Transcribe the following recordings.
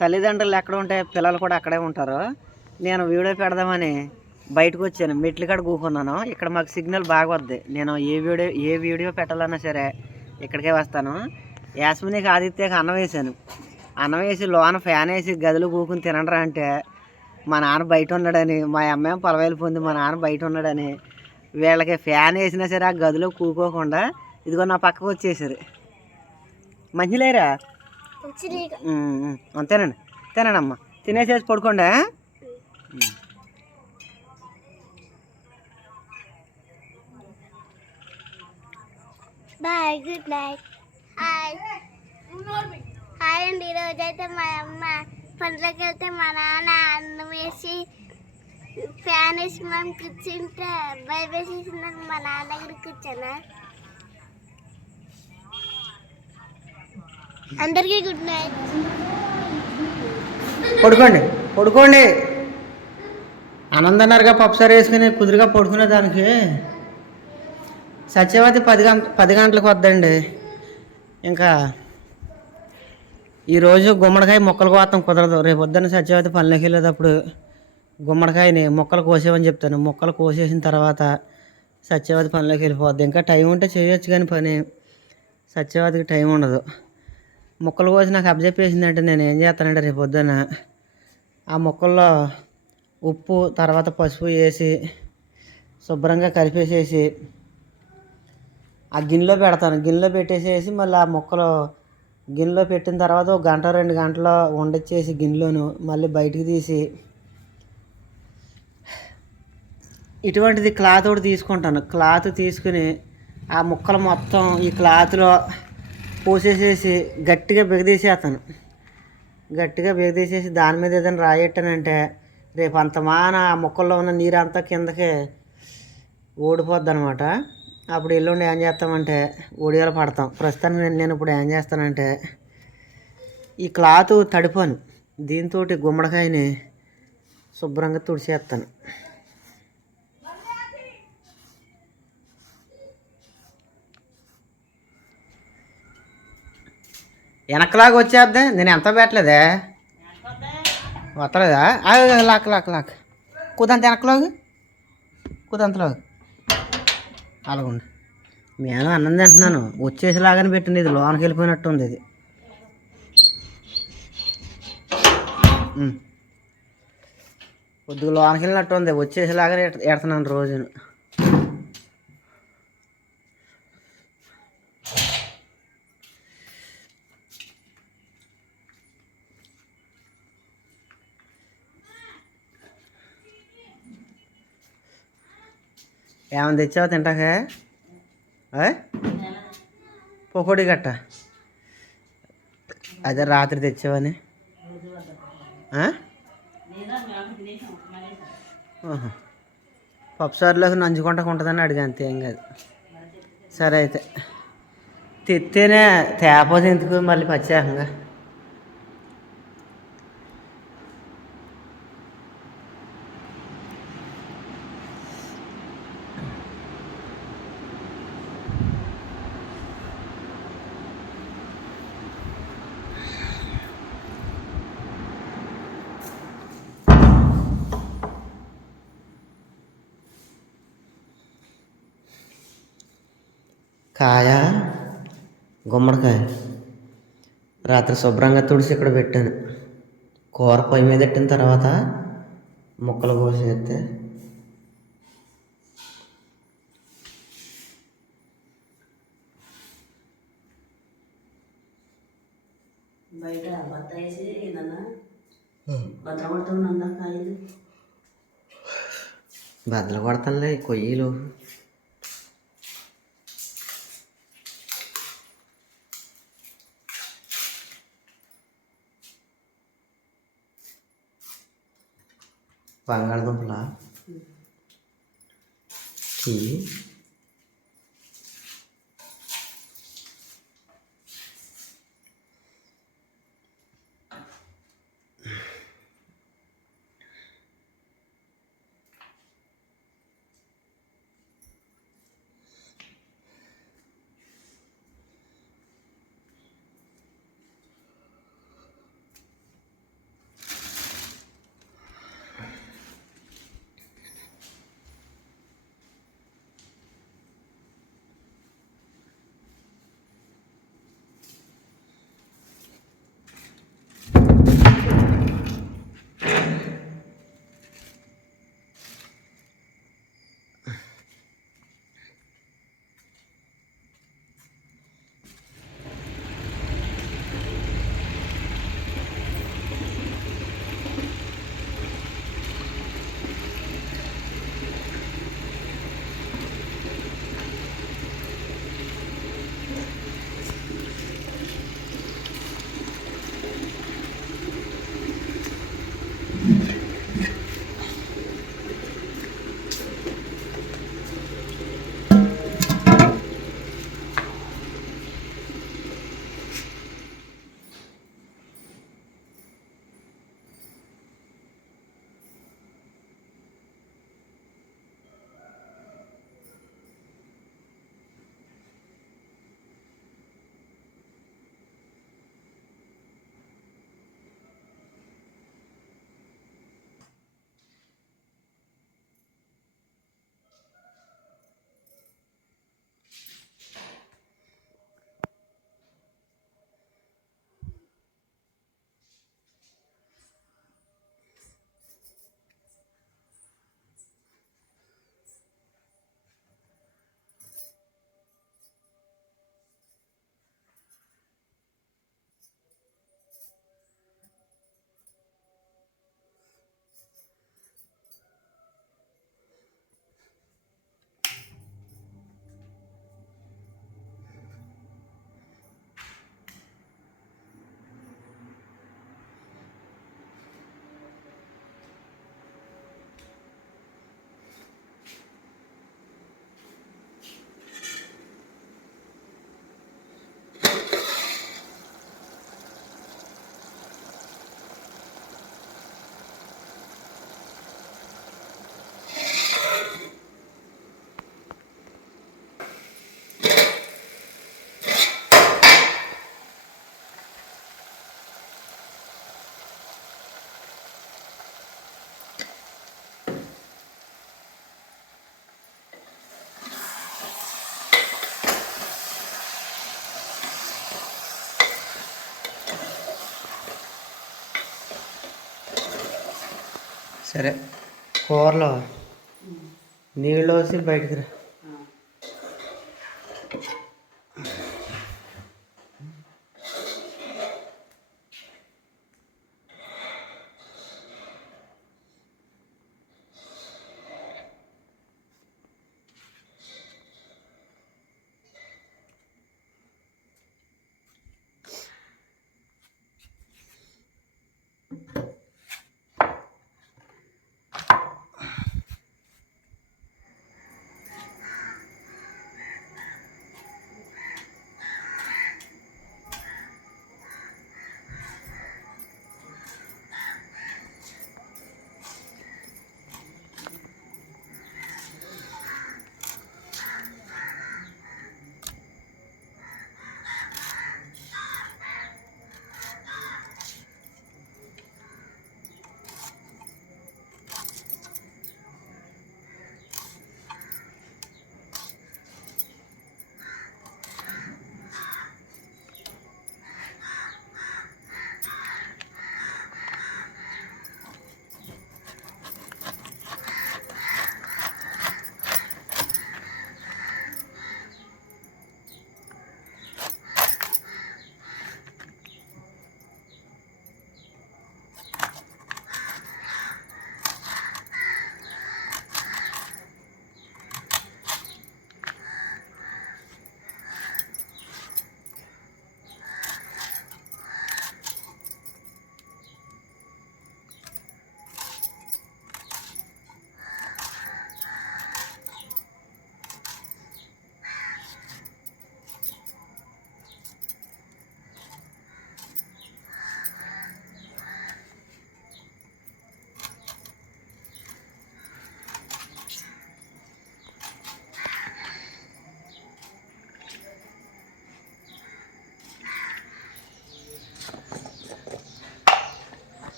తల్లిదండ్రులు ఎక్కడ ఉంటే పిల్లలు కూడా అక్కడే ఉంటారు. నేను వీడియో పెడదామని బయటకు వచ్చాను. మెట్లు కాడ కూకున్నాను. ఇక్కడ మాకు సిగ్నల్ బాగా వద్ది. నేను ఏ వీడియో ఏ వీడియో పెట్టాలన్నా సరే ఇక్కడికే వస్తాను. యాస్మినికి ఆదిత్యకి అన్నం వేసాను అన్నం వేసి లోన ఫ్యాన్ వేసి గదిలో కూకుని తినండ్రా అంటే మా నాన్న బయట ఉన్నాడని మా అమ్మాయి పొలవేలు పొంది మా నాన్న బయట ఉన్నాడని వీళ్ళకి ఫ్యాన్ వేసినా సరే ఆ గదిలో కూకోకుండా ఇదిగో నా పక్కకు వచ్చేసారు. మంచిలేరా అంతేనండి. తినండి అమ్మ తినేసేసి పడుకోండి? Bye good night. Hi. Hi అండి. ఈరోజు అయితే మా అమ్మ పండ్లకి వెళ్తే మా నాన్న అన్నం వేసి ఫ్యాన్ వేసి మేము కూర్చుంటే భయం వేసేసిందని మా నాన్న దగ్గర కూర్చోనా అందరికీ గుడ్ నైట్. పడుకోండి పడుకోండి. ఆనందన్నారుగా పప్పుసారి వేసుకుని కుదురుగా పడుకునే దానికి సత్యవతి పది గంట పది గంటలకు వద్దండి. ఇంకా ఈరోజు గుమ్మడికాయ మొక్కలు కోస్తాం కుదరదు. రేపు పొద్దున్న సత్యవతి పనులకి వెళ్ళేటప్పుడు గుమ్మడికాయని మొక్కలు కోసేవని చెప్తాను. మొక్కలు కోసేసిన తర్వాత సత్యవతి పనిలోకి వెళ్ళిపోద్ది. ఇంకా టైం ఉంటే చేయొచ్చు కానీ పని సత్యవతికి టైం ఉండదు. మొక్కలు కోసి నాకు అబ్జర్వ్ చేసిందంటే నేను ఏం చేస్తానంటే రేపు పొద్దున ఆ మొక్కల్లో ఉప్పు తర్వాత పసుపు వేసి శుభ్రంగా కలిపేసేసి ఆ గిన్నెలో పెడతాను. గిన్నెలో పెట్టేసేసి మళ్ళీ ఆ మొక్కలు గిన్నెలో పెట్టిన తర్వాత ఒక గంట రెండు గంటలు వండొచ్చేసి గిన్నెలోను మళ్ళీ బయటికి తీసి ఇటువంటిది క్లాత్ ఒకటి తీసుకుంటాను. క్లాత్ తీసుకుని ఆ ముక్కలు మొత్తం ఈ క్లాత్లో పోసేసేసి గట్టిగా బిగదీసేస్తాను గట్టిగా బిగదీసేసి దాని మీద ఏదైనా రాయెట్టానంటే రేపు అంత మాన ఆ మొక్కల్లో ఉన్న నీరు అంతా కిందకి ఓడిపోద్ది అనమాట అప్పుడు ఎల్లుండి ఏం చేస్తామంటే ఒడియాలు పడతాం. ప్రస్తుతానికి నేను నేను ఇప్పుడు ఏం చేస్తానంటే ఈ క్లాత్ తడిపాను. దీంతో గుమ్మడికాయని శుభ్రంగా తుడిచేస్తాను. వెనకలాగా వచ్చేద్దా? నేను ఎంత పెట్టలేదే? వస్తలేదా లాక్ లాక్ లాక్. కుదంత వెనకలాగు. కుదంతలాగు. అలాగుండి. నేను అన్నం తింటున్నాను. వచ్చేసేలాగానే పెట్టింది ఇది. లోనకి వెళ్ళిపోయినట్టు ఉంది ఇది. కొద్దిగా లోనకి వెళ్ళినట్టు ఉంది. వచ్చేసేలాగానే ఎడుతున్నాను రోజును. ఏమైనా తెచ్చావా? తింటాక పొకోడి గట్ట? అదే రాత్రి తెచ్చావని ఆ? ఆహా. పప్పుసారులోకి నంచుకుంటా ఉంటుందని అడిగా అంతే ఏం కాదు. సరే అయితే. తెత్తేనే తేపోతే ఎందుకు మళ్ళీ పచ్చేకంగా కాయ గుమ్మడికాయ రాత్రి శుభ్రంగా తుడిసి ఇక్కడ పెట్టాను కూర పొయ్యి మీద పెట్టిన తర్వాత ముక్కలు కోసేస్తే బయట బత్త వేసి ఏదన్నా భద్రపడుతున్నా కాయలు బద్దలు కొడతానులే కొయ్యలు బంగాళదుంపల టీ సరే. కూరలో నీళ్ళు వేసి బయటికి రా.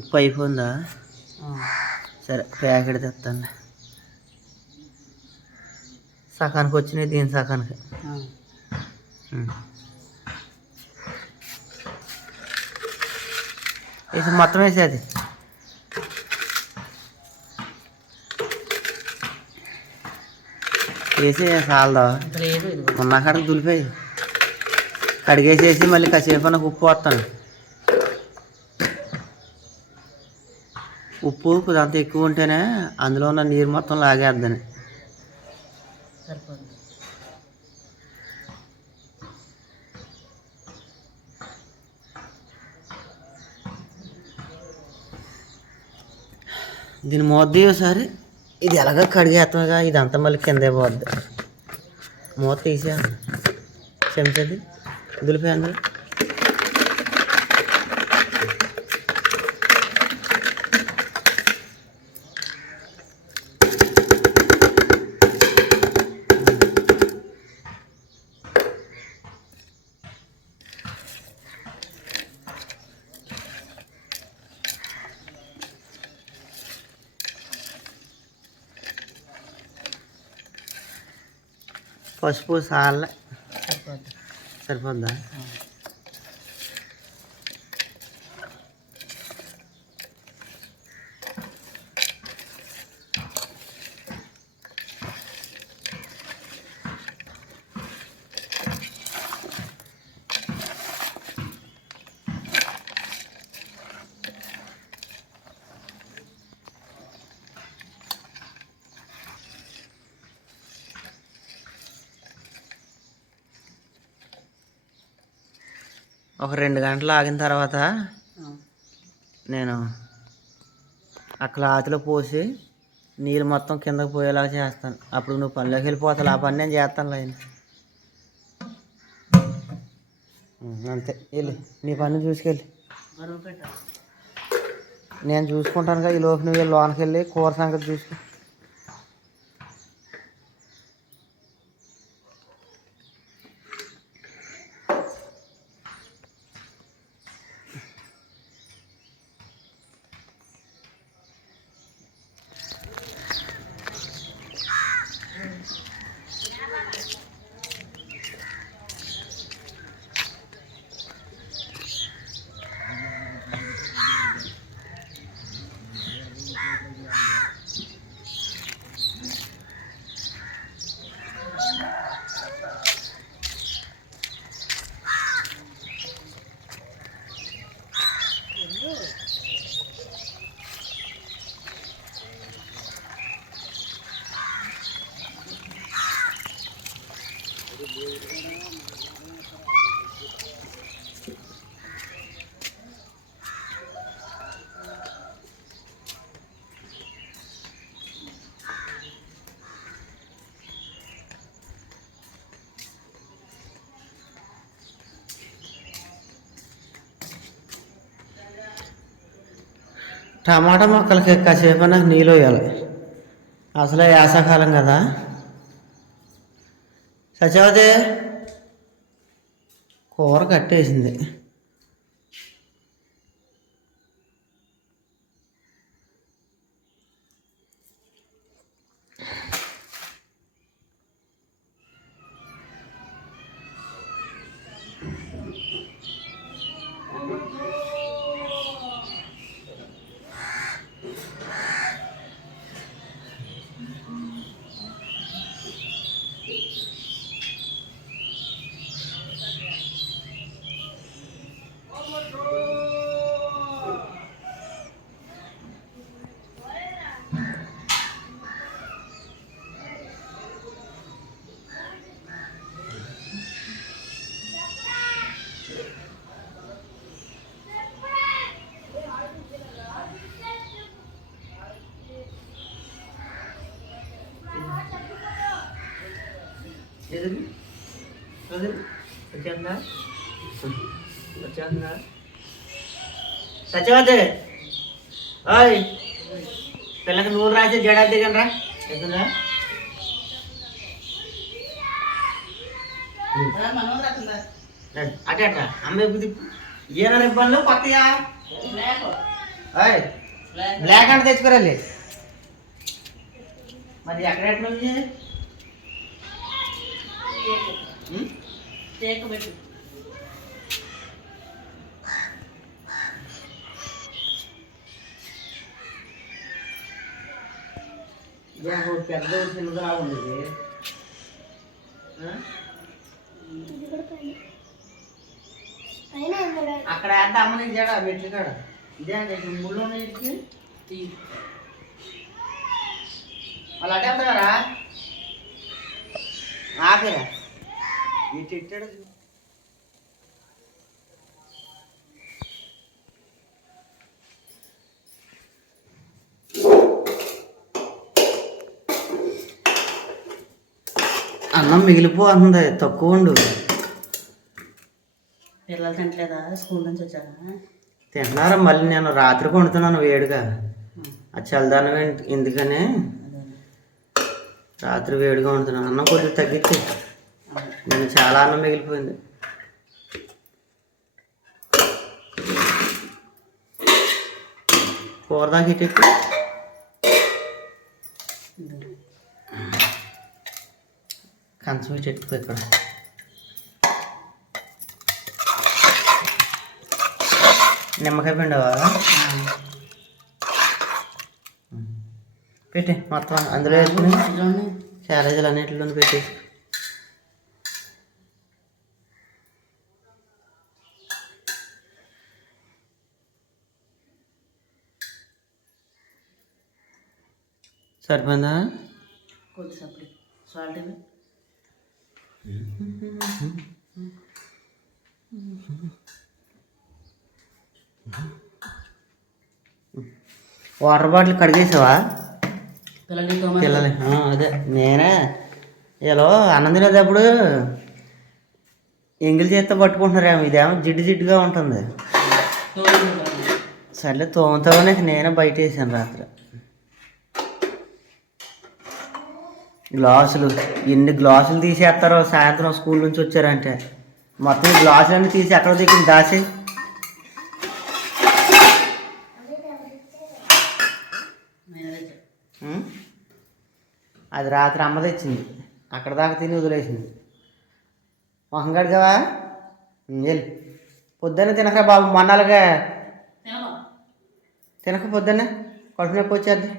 ఉప్పు అయిపోయిందా సరే ప్యాకెట్ తెస్తాను సకానికి వచ్చినాయి దీని సకానికి. వేసి మొత్తం వేసేది. వేసి చాలదా? ఉన్న కాడికి దులిపోయి. కడిగేసేసి మళ్ళీ కాసేపు నాకు ఉప్పు వస్తాను. ఉప్పు అంత ఎక్కువ ఉంటేనే అందులో ఉన్న నీరు మొత్తం లాగేద్దని. దీని మూత ఒకసారి. ఇది ఎలాగ కడిగేస్తాగా ఇదంతా మళ్ళీ కిందే పోద్ది. మూత తీసా చెంచది. దులిపోయి అందులో. పసుపు సాల సరిపోద్దా? ఒక రెండు గంటలు ఆగిన తర్వాత నేను ఆ క్లాత్లో పోసి నీళ్ళు మొత్తం కిందకి పోయేలాగా చేస్తాను. అప్పుడు నువ్వు పనిలోకి వెళ్ళిపోతావు. ఆ పని నేను చేస్తాను లైన్ అంతే. వెళ్ళి. నీ పని చూసుకెళ్ళి. నేను చూసుకుంటానుగా. ఈ లోపు నువ్వు వెళ్ళి లోనికి వెళ్ళి కూర సంగతి చూసుకో. టమాటా మొక్కలకి కాసేపు నాకు నీళ్ళు వేయాలి. అసలే వేసాకాలం కదా. సత్యవతి కూర కట్టేసింది. సత్యవతి ఓయ్ పిల్లకి నూనె రాసి జడా దిగనరా ఎదురా అటే అట్ట అమ్మ ఎప్పుడు తిప్పు ఏనా రిబ్బన్లు కొత్తయా బ్లాక్ అంటే తెచ్చుకోరాలి మరి ఎక్కడ ఒక పెద్ద చిన్నది రా ఉంది ఆ? అక్కడ ఎంత అమ్మని జడ మెట్లు కాడ. ఇదే ముళ్ళు ఉన్నాయి వాళ్ళు వెళ్తారా ఆఖరా ఇటు ఇట్టాడు అన్నం మిగిలిపోతుంది తక్కువ ఉండు. పిల్లలు తింటలేదా స్కూల్ నుంచి వచ్చారా? తింటున్నారా మళ్ళీ నేను రాత్రి వండుతున్నాను వేడిగా. ఆ చల్లదనం ఎందుకని? రాత్రి వేడిగా వండుతున్నాను అన్నం కొద్దిగా తగ్గించి నేను చాలా అన్నం మిగిలిపోయింది. కూర దాకా ఇటు కంచం చెట్టు ఎక్కువ ఇక్కడ. నిమ్మకాయ పిండవా పెట్టి మొత్తం అందులో వేసుకుని క్యారేజీలు అన్నింటిలో పెట్టి సరిపోయిందా. వాటర్ బాటిల్ కడిగేసావా? పిల్లలు అదే. నేనే ఇలా అన్నం తినేటప్పుడు ఎంగిల్ చేత్తో పట్టుకుంటున్నారేమో ఇదేమో జిడ్డు జిడ్డుగా ఉంటుంది. సర్లే తోముతామని నేనే బయట వేసాను రాత్రి. గ్లాసులు ఎన్ని గ్లాసులు తీసేస్తారో సాయంత్రం స్కూల్ నుంచి వచ్చారంటే. మొత్తం గ్లాసులన్నీ తీసి ఎక్కడ దిగింది దాసి? అది రాత్రి అమ్మ తెచ్చింది. అక్కడ దాకా తిని వదిలేసింది. మొహం కడిగావా వెళ్ళి. పొద్దున్న తినక బాబు మొన్నలుగా తినక పొద్దున్న. కడుపు నొప్పి వచ్చేద్ది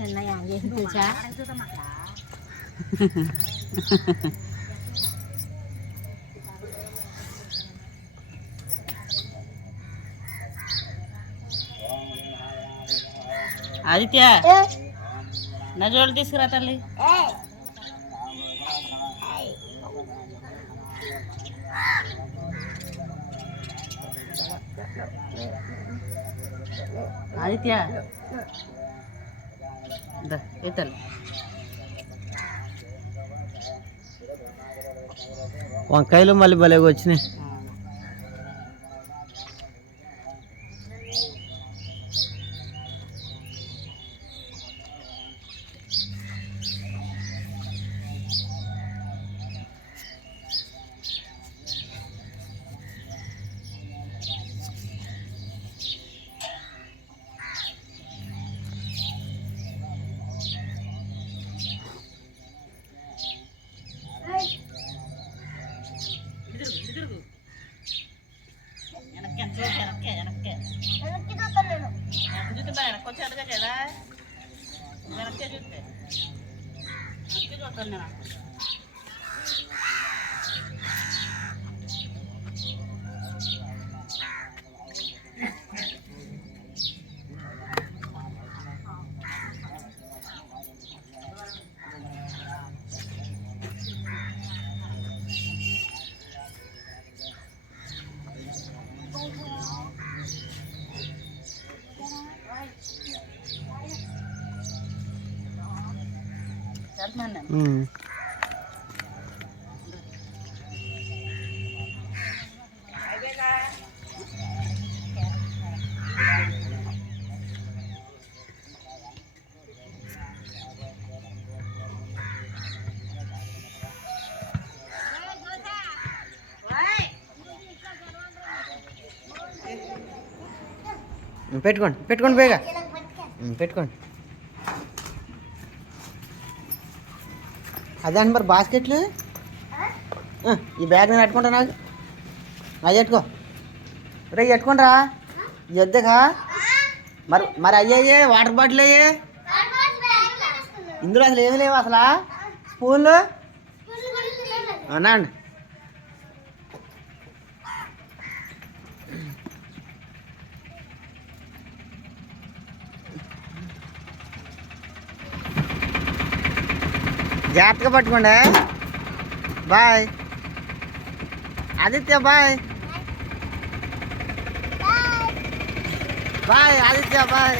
నిన్న ఏం చేసి తెలుసా? आदित्य नजोल तीसरा तल आदित्य इतल వంకాయలు మళ్ళీ భలేగా వచ్చినాయి. వెనక్కి చూస్తాను నేను వెళ్తున్నాను నేను ఉమ్. పెట్టుకోండి పెట్టుకోండి బేగా. పెట్టుకోండి. అదే అండి మరి బాస్కెట్లు? ఈ బ్యాగ్ నేను పెట్టుకుంటా నాకు. అది పెట్టుకో రే పెట్టుకుంటారా ఎద్దగా మరి మరి అయ్యాయే వాటర్ బాటిల్ అయ్యే. ఇందులో అసలు ఏమి లేవు అసలు? స్పూన్లు? అవునా అండి? జాగ్రత్తగా పట్టుకోండి bye Aditya bye bye Aditya bye